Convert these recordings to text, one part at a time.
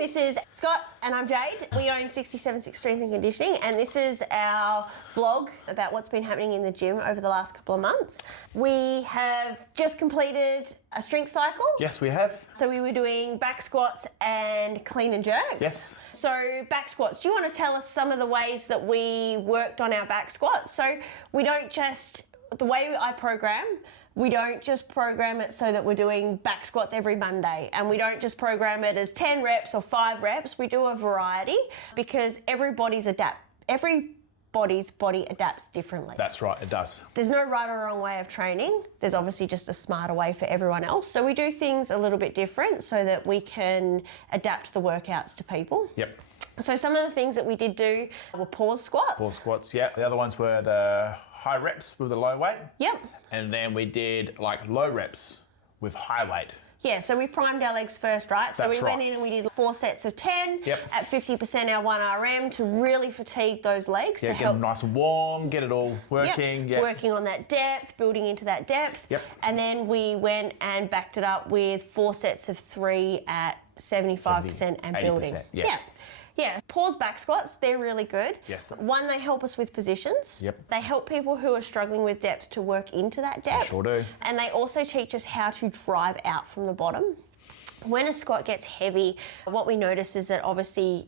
This is Scott and I'm Jade. We own 67 Strength and Conditioning, and this is our vlog about what's been happening in the gym over the last couple of months. We have just completed a strength cycle. Yes, we have. So we were doing back squats and clean and jerks. Yes. So back squats, do you want to tell us some of the ways that we worked on our back squats? So we don't just, the way I program, we don't just program it so that we're doing back squats every Monday, and we don't just program it as 10 reps or 5 reps. We do a variety because everybody's body adapts differently. That's right, it does. There's no right or wrong way of training. There's obviously just a smarter way for everyone else. So we do things a little bit different so that we can adapt the workouts to people. Yep. So some of the things that we did do were pause squats. Pause squats, yeah. The other ones were the high reps with the low weight. Yep. And then we did like low reps with high weight. Yeah, so we primed our legs first, right? So we went in and we did 4 sets of 10 at 50% our 1RM to really fatigue those legs. Yeah, to get them nice and warm, get it all working. Yep. Working on that depth, building into that depth. Yep. And then we went and backed it up with 4 sets of 3 at 75% and 80%, building. Yeah, pause back squats, they're really good. Yes. One, they help us with positions. Yep. They help people who are struggling with depth to work into that depth. They sure do. And they also teach us how to drive out from the bottom. When a squat gets heavy, what we notice is that obviously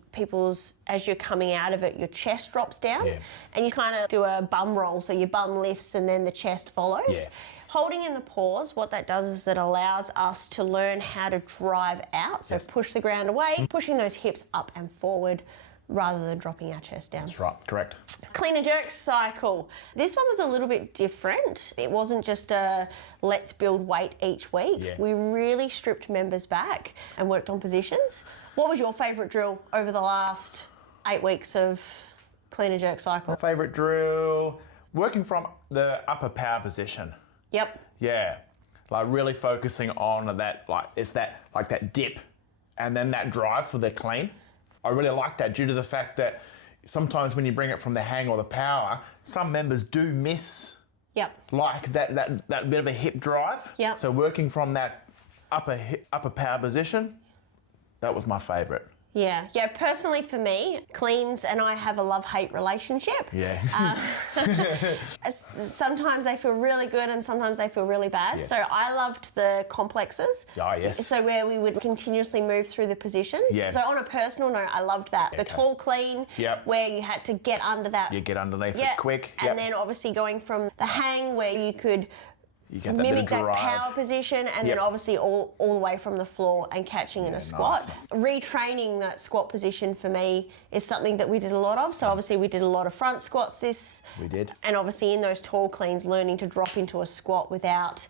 as you're coming out of it, your chest drops down and you kind of do a bum roll. So your bum lifts and then the chest follows. Yeah. Holding in the pause, what that does is it allows us to learn how to drive out. So push the ground away, pushing those hips up and forward rather than dropping our chest down. That's right, correct. Clean and jerk cycle. This one was a little bit different. It wasn't just a let's build weight each week. Yeah. We really stripped members back and worked on positions. What was your favourite drill over the last 8 weeks of clean and jerk cycle? My favourite drill, working from the upper power position. Yep. Yeah, like really focusing on that, like that dip and then that drive for the clean. I really like that due to the fact that sometimes when you bring it from the hang or the power, some members do miss like that bit of a hip drive. Yep. So working from that upper power position, that was my favourite. Yeah. Personally for me, cleans and I have a love-hate relationship. Yeah. Sometimes they feel really good and sometimes they feel really bad. Yeah. So I loved the complexes. Oh, yes. So where we would continuously move through the positions. Yeah. So on a personal note, I loved that. The tall clean, where you had to get under that. You get underneath it quick. And then obviously going from the hang where you could mimic that power position, and then obviously all the way from the floor and catching in a squat. Nice. Retraining that squat position for me is something that we did a lot of. So obviously we did a lot of front squats We did. And obviously in those tall cleans, learning to drop into a squat without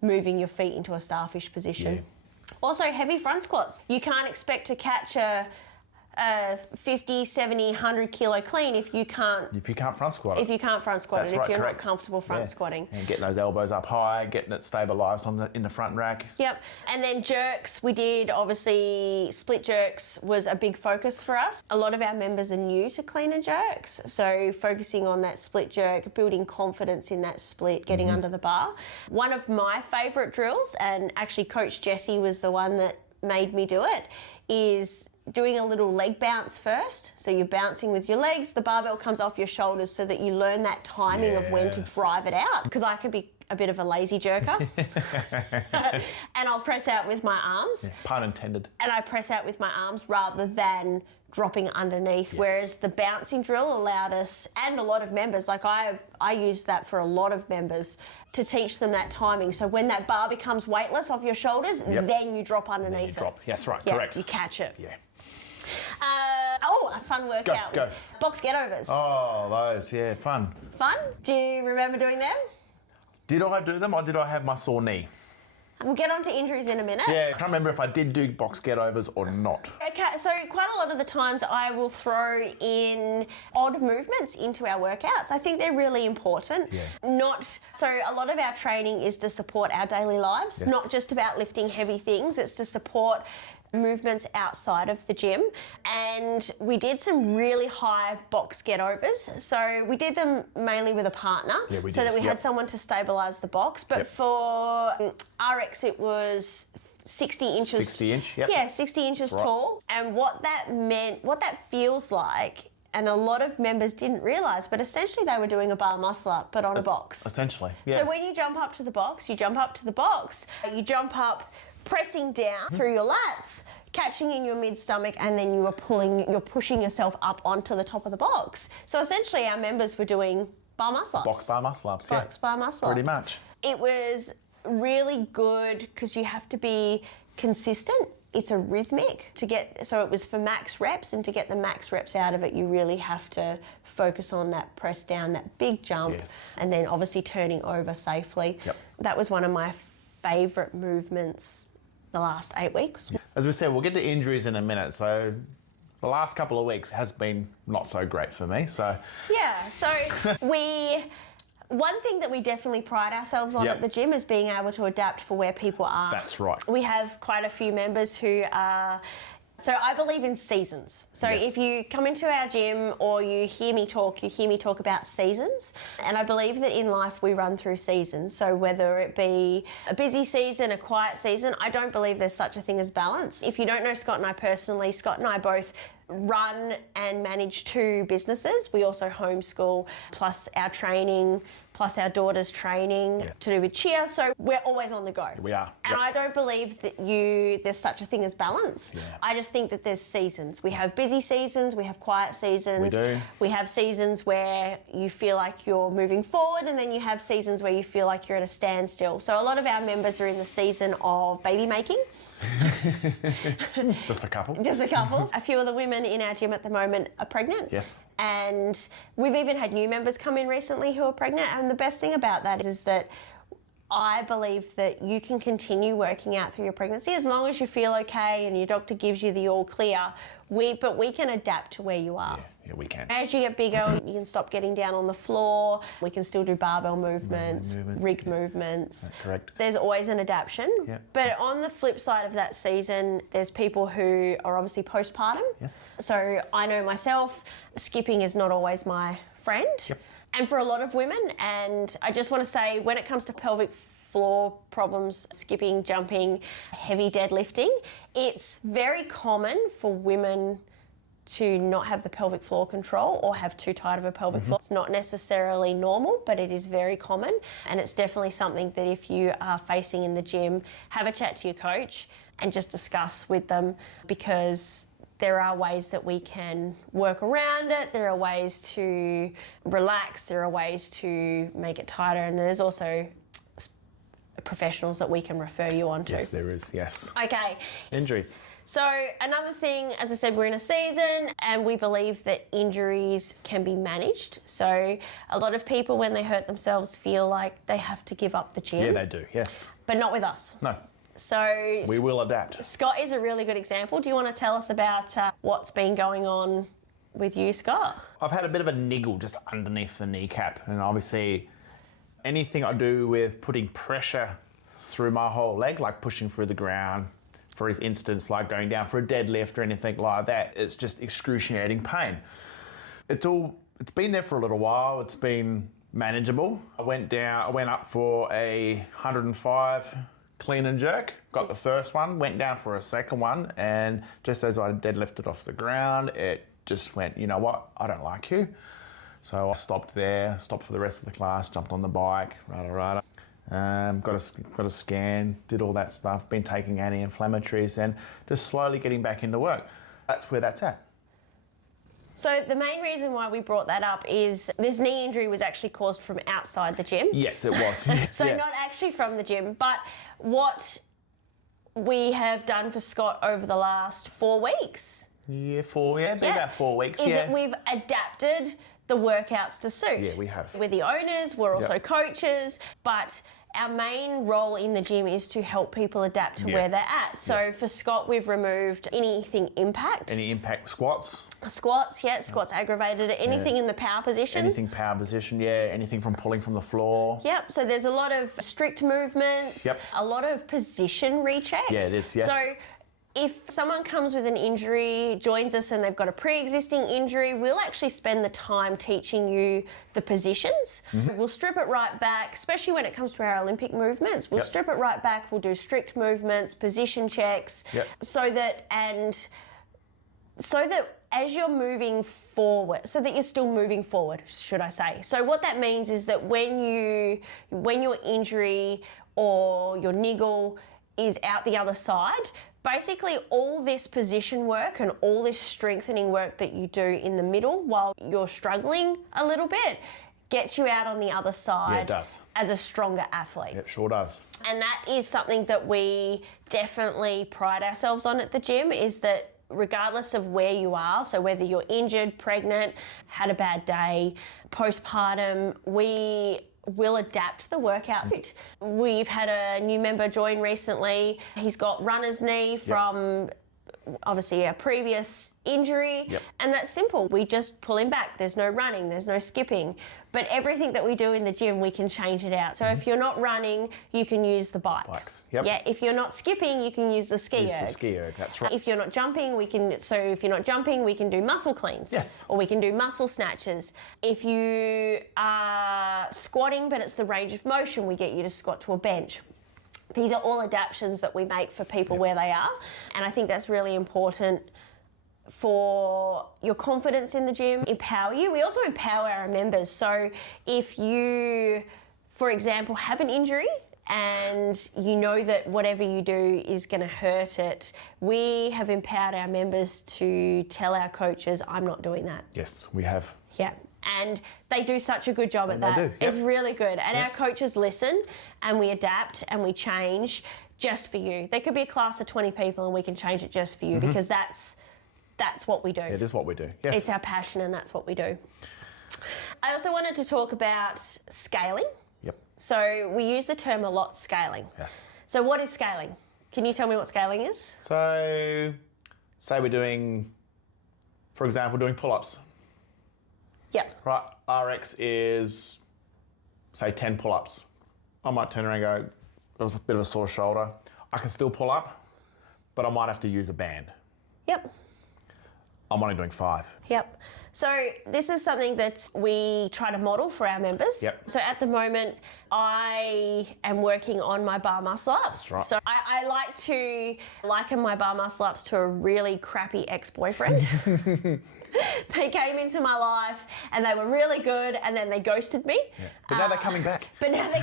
moving your feet into a starfish position. Yeah. Also heavy front squats. You can't expect to catch a 50, 70, 100 kilo clean if you can't front squat it. If you can't front squat it, if you're not comfortable front squatting. And getting those elbows up high, getting it stabilised in the front rack. Yep. And then jerks, we did obviously split jerks was a big focus for us. A lot of our members are new to clean and jerks, so focusing on that split jerk, building confidence in that split, getting under the bar. One of my favourite drills, and actually Coach Jessie was the one that made me do it, is doing a little leg bounce first. So you're bouncing with your legs, the barbell comes off your shoulders so that you learn that timing of when to drive it out. Because I can be a bit of a lazy jerker. And I'll press out with my arms. Yeah, pun intended. And I press out with my arms rather than dropping underneath. Yes. Whereas the bouncing drill allowed us, and a lot of members, like I used that for a lot of members to teach them that timing. So when that bar becomes weightless off your shoulders, then you drop underneath it. Yes, right, correct. You catch it. Yeah. A fun workout. Go. Box get-overs. Oh, those, fun. Fun? Do you remember doing them? Did I do them or did I have my sore knee? We'll get on to injuries in a minute. Yeah, I can't remember if I did do box get-overs or not. Okay, so quite a lot of the times I will throw in odd movements into our workouts. I think they're really important. Yeah. So a lot of our training is to support our daily lives, not just about lifting heavy things. It's to support movements outside of the gym, and we did some really high box get-overs. So we did them mainly with a partner, so that we had someone to stabilise the box. But for RX it was 60 inches. 60 inch, yep. Yeah, 60 inches tall. And what that feels like, and a lot of members didn't realise, but essentially they were doing a bar muscle up, but on a box. Essentially, yeah. So when you jump up to the box, you jump up pressing down through your lats, catching in your mid-stomach, and then you're pushing yourself up onto the top of the box. So essentially our members were doing bar muscle-ups. Box bar muscle-ups, yeah. Box bar muscle-ups. Pretty much. It was really good because you have to be consistent. It's a rhythmic so it was for max reps, and to get the max reps out of it, you really have to focus on that press down, that big jump, and then obviously turning over safely. Yep. That was one of my favourite movements the last 8 weeks. As we said, we'll get to injuries in a minute. So the last couple of weeks has been not so great for me. So yeah, so one thing that we definitely pride ourselves on at the gym is being able to adapt for where people are. That's right. We have quite a few members who are... So I believe in seasons. So if you come into our gym or you hear me talk about seasons. And I believe that in life we run through seasons. So whether it be a busy season, a quiet season, I don't believe there's such a thing as balance. If you don't know Scott and I personally, Scott and I both run and manage 2 businesses. We also homeschool, plus our training, plus our daughter's training to do with cheer. So we're always on the go. We are. And I don't believe that there's such a thing as balance. I just think that there's seasons. We have busy seasons, we have quiet seasons. We do. We have seasons where you feel like you're moving forward, and then you have seasons where you feel like you're at a standstill. So a lot of our members are in the season of baby making. Just a couple. Just a couple. A few of the women in our gym at the moment are pregnant. Yes. And we've even had new members come in recently who are pregnant. And the best thing about that is that I believe that you can continue working out through your pregnancy as long as you feel okay and your doctor gives you the all clear. But we can adapt to where you are. Yeah, we can. As you get bigger, you can stop getting down on the floor. We can still do barbell movements, rig movements. That's correct. There's always an adaptation. Yep. But on the flip side of that season, there's people who are obviously postpartum. Yes. So I know myself, skipping is not always my friend. Yep. And for a lot of women, and I just want to say, when it comes to pelvic floor problems, skipping, jumping, heavy deadlifting, it's very common for women to not have the pelvic floor control or have too tight of a pelvic floor. It's not necessarily normal, but it is very common. And it's definitely something that if you are facing in the gym, have a chat to your coach and just discuss with them, because there are ways that we can work around it. There are ways to relax. There are ways to make it tighter. And there's also professionals that we can refer you on to. Yes, there is, yes. Okay. Injuries. So another thing, as I said, we're in a season and we believe that injuries can be managed. So a lot of people, when they hurt themselves, feel like they have to give up the gym. Yeah, they do, yes. But not with us. No. So we will adapt. Scott is a really good example. Do you want to tell us about what's been going on with you, Scott? I've had a bit of a niggle just underneath the kneecap, and obviously anything I do with putting pressure through my whole leg, like pushing through the ground, for instance, like going down for a deadlift or anything like that, it's just excruciating pain. It's been there for a little while. It's been manageable. I went up for a 105 clean and jerk, got the first one, went down for a second one, and just as I deadlifted off the ground, it just went, you know what, I don't like you. So I stopped there, stopped for the rest of the class, jumped on the bike, got a scan, did all that stuff, been taking anti-inflammatories and just slowly getting back into work. That's where that's at. So the main reason why we brought that up is this knee injury was actually caused from outside the gym. Yes, it was. So not actually from the gym, but what we have done for Scott over the last 4 weeks. About 4 weeks. Is that we've adapted the workouts to suit. Yeah, we have. We're the owners, we're also coaches, but our main role in the gym is to help people adapt to where they're at. So for Scott, we've removed anything impact. Any impact squats? Squats, squats aggravated it. Anything in the power position. Anything power position, anything from pulling from the floor. Yep, so there's a lot of strict movements, a lot of position rechecks. Yeah, it is, yes. So If someone comes with an injury, joins us and they've got a pre-existing injury, we'll actually spend the time teaching you the positions. We'll strip it right back, especially when it comes to our Olympic movements. We'll strip it right back, we'll do strict movements, position checks, so that as you're moving forward, so that you're still moving forward, should I say. So what that means is that when your injury or your niggle is out the other side, basically all this position work and all this strengthening work that you do in the middle while you're struggling a little bit gets you out on the other side it does. As a stronger athlete. It sure does. And that is something that we definitely pride ourselves on at the gym, is that regardless of where you are, so whether you're injured, pregnant, had a bad day, postpartum, we will adapt the workout. We've had a new member join recently. He's got runner's knee from obviously a previous injury, and that's simple. We just pull him back. There's no running, there's no skipping, but everything that we do in the gym, we can change it out. So if you're not running, you can use the bike. Yeah, if you're not skipping, you can use the ski erg. The ski erg, that's right. If you're not jumping, we can do muscle cleans. Or we can do muscle snatches. If you are squatting, but it's the range of motion, we get you to squat to a bench. These are all adaptations that we make for people where they are. And I think that's really important for your confidence in the gym, empower you. We also empower our members. So if you, for example, have an injury and you know that whatever you do is going to hurt it, we have empowered our members to tell our coaches, I'm not doing that. Yes, we have. Yeah. And they do such a good job at that. They do. It's really good. And our coaches listen and we adapt and we change just for you. There could be a class of 20 people and we can change it just for you because that's what we do. It is what we do. Yes. It's our passion and that's what we do. I also wanted to talk about scaling. Yep. So we use the term a lot, scaling. Yes. So what is scaling? Can you tell me what scaling is? So say we're doing, for example, doing pull-ups. Yep. Right, RX is, say, 10 pull-ups. I might turn around and go, it was a bit of a sore shoulder. I can still pull up, but I might have to use a band. Yep. I'm only doing 5. Yep. So this is something that we try to model for our members. Yep. So at the moment, I am working on my bar muscle ups. That's right. So I like to liken my bar muscle ups to a really crappy ex-boyfriend. They came into my life and they were really good and then they ghosted me. Yeah. But now they're coming back. But then they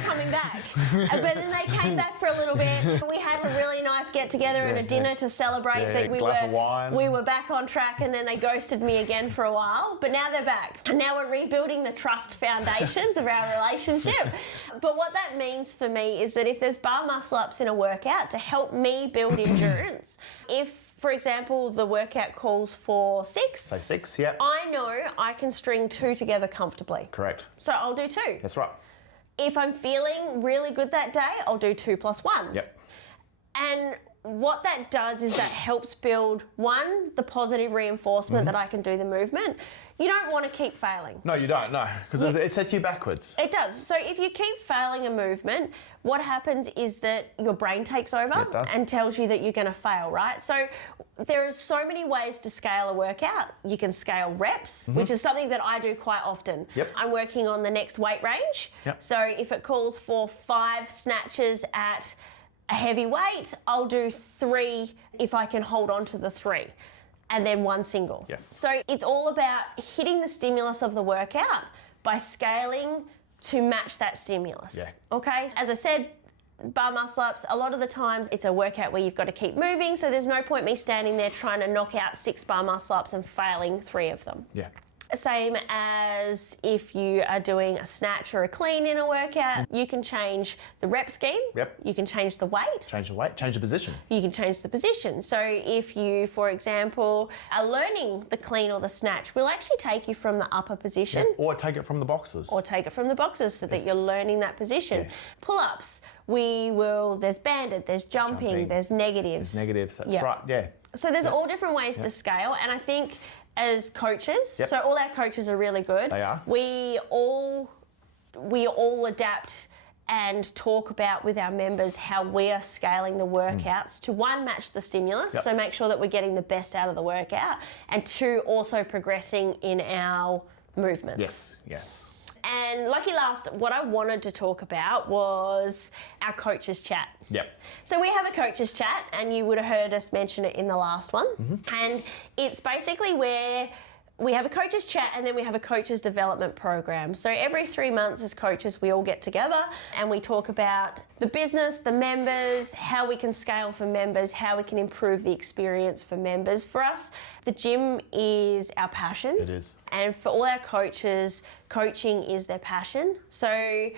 came back for a little bit. We had a really nice get together and a dinner to celebrate that we were back on track, and then they ghosted me again for a while. But now they're back. And now we're rebuilding the trust foundations of our relationship. But what that means for me is that if there's bar muscle ups in a workout to help me build endurance, if, for example, the workout calls for 6. Say 6, yeah. I know I can string 2 together comfortably. Correct. So I'll do 2. That's right. If I'm feeling really good that day, I'll do 2 + 1. Yep. And what that does is that helps build, one, the positive reinforcement that I can do the movement. You don't want to keep failing. No, you don't, no, because it sets you backwards. It does. So if you keep failing a movement, what happens is that your brain takes over and tells you that you're going to fail, right? So there are so many ways to scale a workout. You can scale reps, which is something that I do quite often. Yep. I'm working on the next weight range. Yep. So if it calls for 5 snatches at a heavy weight, I'll do 3 if I can hold on to the 3. And then 1 single. Yes. So it's all about hitting the stimulus of the workout by scaling to match that stimulus. Yeah. Okay? As I said, bar muscle ups, a lot of the times it's a workout where you've got to keep moving, so there's no point me standing there trying to knock out 6 bar muscle ups and failing 3 of them. Yeah. Same as if you are doing a snatch or a clean in a workout, you can change the rep scheme. Yep. You can change the weight. Change the weight, change the position. You can change the position. So if you, for example, are learning the clean or the snatch, we'll actually take you from the upper position. Yeah. Or take it from the boxes. Or take it from the boxes so that you're learning that position. Yeah. Pull-ups, there's banded, there's jumping, there's negatives. There's negatives, that's right, yeah. So there's all different ways to scale, and I think as coaches, so all our coaches are really good. They are. We all adapt and talk about with our members how we are scaling the workouts to, one, match the stimulus, so make sure that we're getting the best out of the workout, and two, also progressing in our movements. Yes. And lucky last, what I wanted to talk about was our coaches chat. Yep. So we have a coaches chat, and you would have heard us mention it in the last one. And it's basically where we have a coaches chat and then we have a coaches development program. So every 3 months as coaches, we all get together and we talk about the business, the members, how we can scale for members, how we can improve the experience for members. For us, the gym is our passion. It is. And for all our coaches, coaching is their passion. So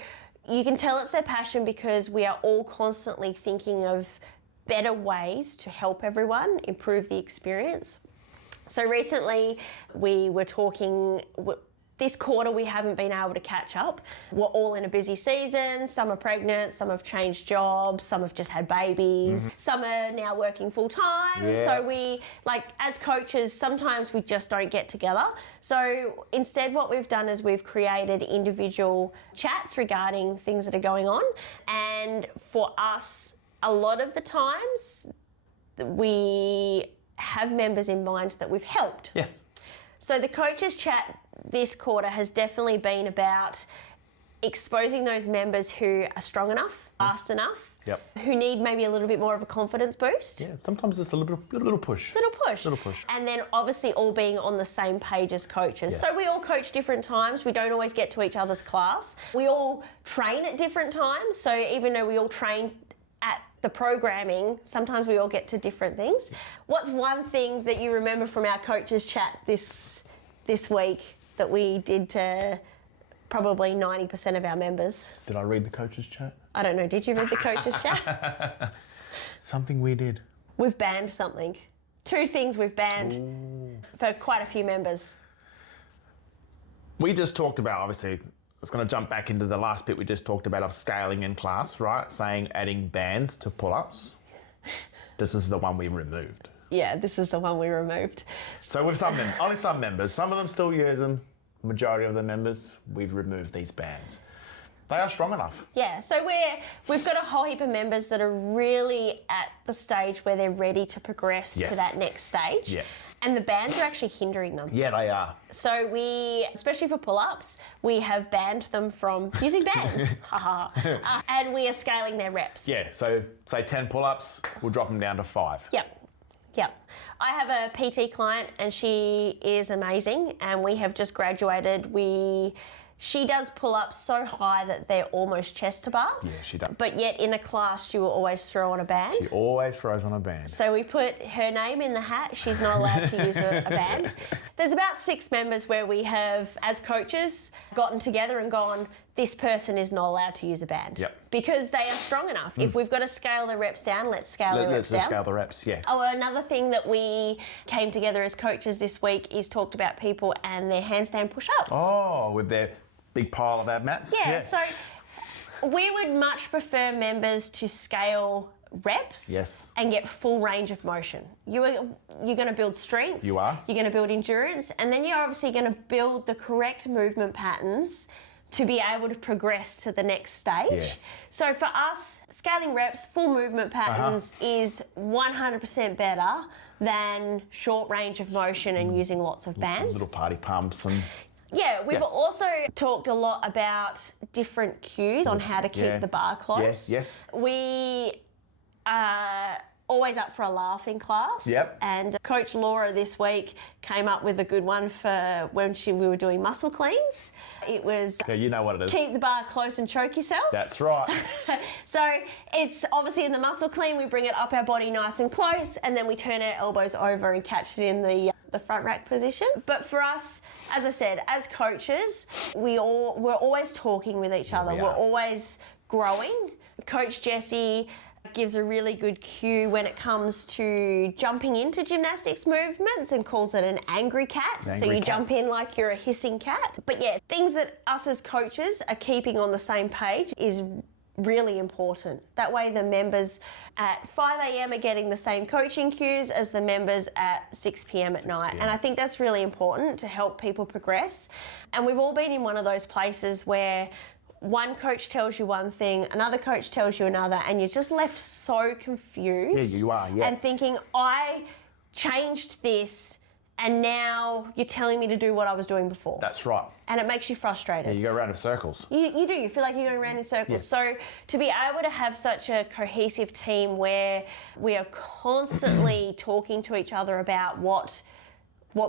you can tell it's their passion because we are all constantly thinking of better ways to help everyone improve the experience. So recently we were talking, this quarter we haven't been able to catch up. We're all in a busy season. Some are pregnant, some have changed jobs, some have just had babies, some are now working full time. Yeah. So we, like as coaches, sometimes we just don't get together. So instead what we've done is we've created individual chats regarding things that are going on. And for us, a lot of the times we have members in mind that we've helped. Yes. So the coaches chat this quarter has definitely been about exposing those members who are strong enough, fast enough, who need maybe a little bit more of a confidence boost. Yeah, sometimes it's a little push. Little push. Little push. And then obviously all being on the same page as coaches. Yes. So we all coach different times. We don't always get to each other's class. We all train at different times. So even though we all train at the programming, sometimes we all get to different things. What's one thing that you remember from our coaches chat this week that we did to probably 90% of our members? Did I read the coaches chat? I don't know, did you read the coaches chat? Something we did. We've banned something. 2 things we've banned for quite a few members. We just talked about, obviously, I was going to jump back into the last bit we just talked about of scaling in class, right? Saying adding bands to pull-ups. This is the one we removed. Yeah, this is the one we removed. So with some members, only some members, some of them still use them. Majority of the members, we've removed these bands. They are strong enough. Yeah, so we've got a whole heap of members that are really at the stage where they're ready to progress to that next stage. Yeah. And the bands are actually hindering them. Yeah, they are. So we, especially for pull-ups, we have banned them from using bands. And we are scaling their reps. Yeah, so say 10 pull-ups, we'll drop them down to 5. Yep. I have a PT client and she is amazing and we have just graduated. She does pull-ups so high that they're almost chest to bar. Yeah, she does. But yet in a class she will always throw on a band. She always throws on a band. So we put her name in the hat. She's not allowed to use a band. There's about 6 members where we have, as coaches, gotten together and gone, this person is not allowed to use a band. Yep. Because they are strong enough. If we've got to scale the reps down, let's scale the reps down. Let's scale the reps, yeah. Oh, another thing that we came together as coaches this week is talked about people and their handstand push-ups. Oh, with their big pile of ab mats. Yeah, so we would much prefer members to scale reps and get full range of motion. You're going to build strength. You are. You're going to build endurance, and then you're obviously going to build the correct movement patterns to be able to progress to the next stage. Yeah. So for us, scaling reps, full movement patterns is 100% better than short range of motion and using lots of bands. Little party pumps and... Yeah, we've also talked a lot about different cues on how to keep the bar close. Yes. We are always up for a laugh in class. Yep. And Coach Laura this week came up with a good one for when we were doing muscle cleans. It was you know what it is. Keep the bar close and choke yourself. That's right. So it's obviously in the muscle clean, we bring it up our body nice and close and then we turn our elbows over and catch it in the front rack position. But for us, as I said, as coaches, we're always talking with each other. We're always growing. Coach Jessie gives a really good cue when it comes to jumping into gymnastics movements and calls it an angry cat. So you jump in like you're a hissing cat. But yeah, things that us as coaches are keeping on the same page is really important. That way the members at 5 a.m. are getting the same coaching cues as the members at 6 p.m. at night. And I think that's really important to help people progress. And we've all been in one of those places where one coach tells you one thing, another coach tells you another, and you're just left so confused. Yeah, you are, yeah. And thinking, I changed this, and now you're telling me to do what I was doing before. That's right. And it makes you frustrated. Yeah, you go around in circles. You do. You feel like you're going around in circles. Yeah. So to be able to have such a cohesive team where we are constantly talking to each other about what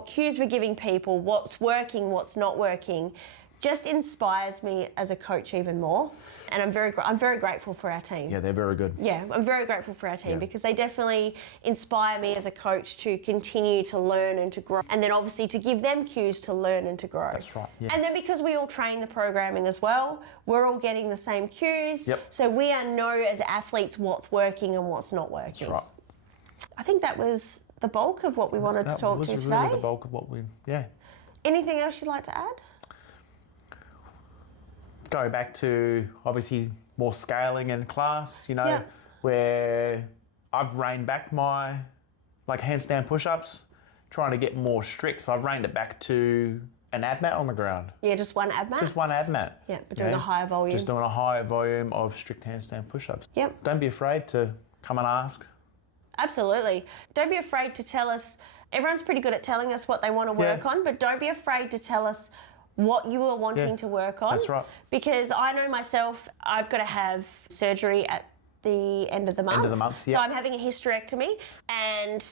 cues we're giving people, what's working, what's not working, just inspires me as a coach even more. And I'm very grateful for our team. Yeah, they're very good. Yeah, I'm very grateful for our team Yeah. because they definitely inspire me as a coach to continue to learn and to grow. And then obviously to give them cues to learn and to grow. That's right, yeah. And then because we all train the programming as well, we're all getting the same cues. Yep. So we know as athletes what's working and what's not working. That's right. I think that was the bulk of what we wanted to talk to That was today. really the bulk of what yeah. Anything else you'd like to add? Go back to obviously more scaling in class, you know, Yeah. where I've reined back my handstand push-ups, trying to get more strict. So I've reined it back to an ab mat on the ground. Yeah, just one ab mat? Just one ab mat. Yeah, but doing a higher volume. Just doing a higher volume of strict handstand push-ups. Yep. Don't be afraid to come and ask. Absolutely. Don't be afraid to tell us. Everyone's pretty good at telling us what they want to work Yeah. on, but don't be afraid to tell us what you are wanting Yeah, to work on. that's right. Because I know myself, I've got to have surgery at the end of the month. End of the month, yeah. So I'm having a hysterectomy, and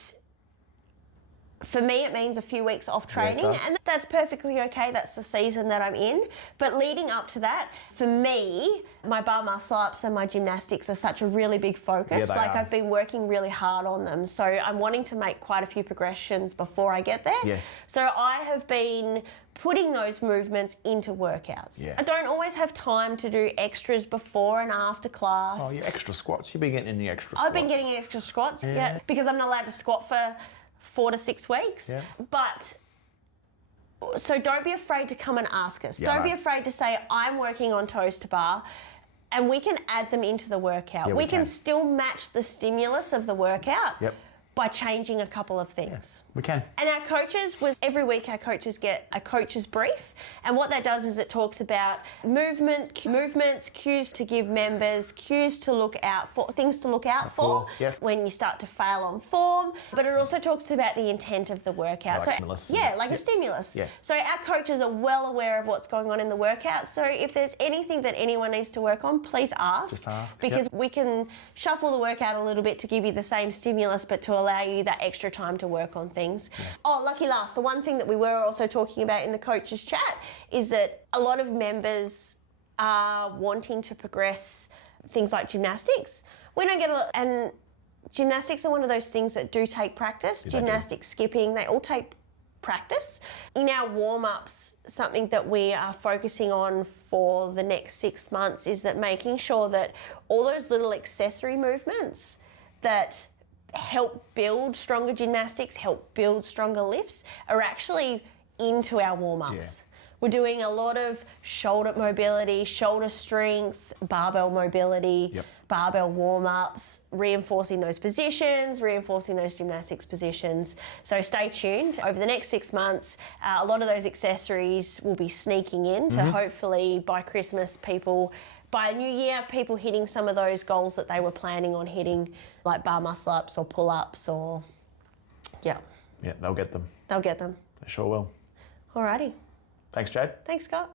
for me, it means a few weeks off training, does. and that's perfectly okay. That's the season that I'm in. But leading up to that, for me, my bar muscle ups and my gymnastics are such a really big focus. Yeah, they are. I've been working really hard on them. So I'm wanting to make quite a few progressions before I get there. Yeah. So I have been putting those movements into workouts. Yeah. I don't always have time to do extras before and after class. Oh, your extra squats. You've been getting any extra squats. I've been getting extra squats, yeah, because I'm not allowed to squat for 4 to 6 weeks. Yeah. But so don't be afraid to come and ask us. Yeah, Don't no. be afraid to say, I'm working on toes to bar, and we can add them into the workout. Yeah, we we can can. still match the stimulus of the workout Yep. by changing a couple of things. We can. And our coaches, every week our coaches get a coach's brief, and what that does is it talks about movements, cues to give members, cues to look out for, things to look out for yes. when you start to fail on form, but it also talks about the intent of the workout. Like stimulus. Yeah, like a stimulus. Yeah. So our coaches are well aware of what's going on in the workout, so if there's anything that anyone needs to work on, please ask. Just ask, Because we can shuffle the workout a little bit to give you the same stimulus, but to allow you that extra time to work on things. Oh, lucky last, the one thing that we were also talking about in the coaches chat is that a lot of members are wanting to progress things like gymnastics. We don't get and gymnastics are one of those things that do take practice. Yeah, they do. Gymnastics, skipping, they all take practice. In our warm-ups, something that we are focusing on for the next 6 months is that making sure that all those little accessory movements that help build stronger gymnastics, help build stronger lifts, are actually into our warm-ups. We're doing a lot of shoulder mobility, shoulder strength, barbell mobility, Yep. barbell warm-ups, reinforcing those positions, reinforcing those gymnastics positions. So stay tuned. Over the next 6 months, a lot of those accessories will be sneaking in. So hopefully by Christmas, by New Year, people hitting some of those goals that they were planning on hitting, like bar muscle ups or pull ups or, yeah, Yeah, they'll get them. they'll get them. They sure will. Alrighty. Thanks, Jade. Thanks, Scott.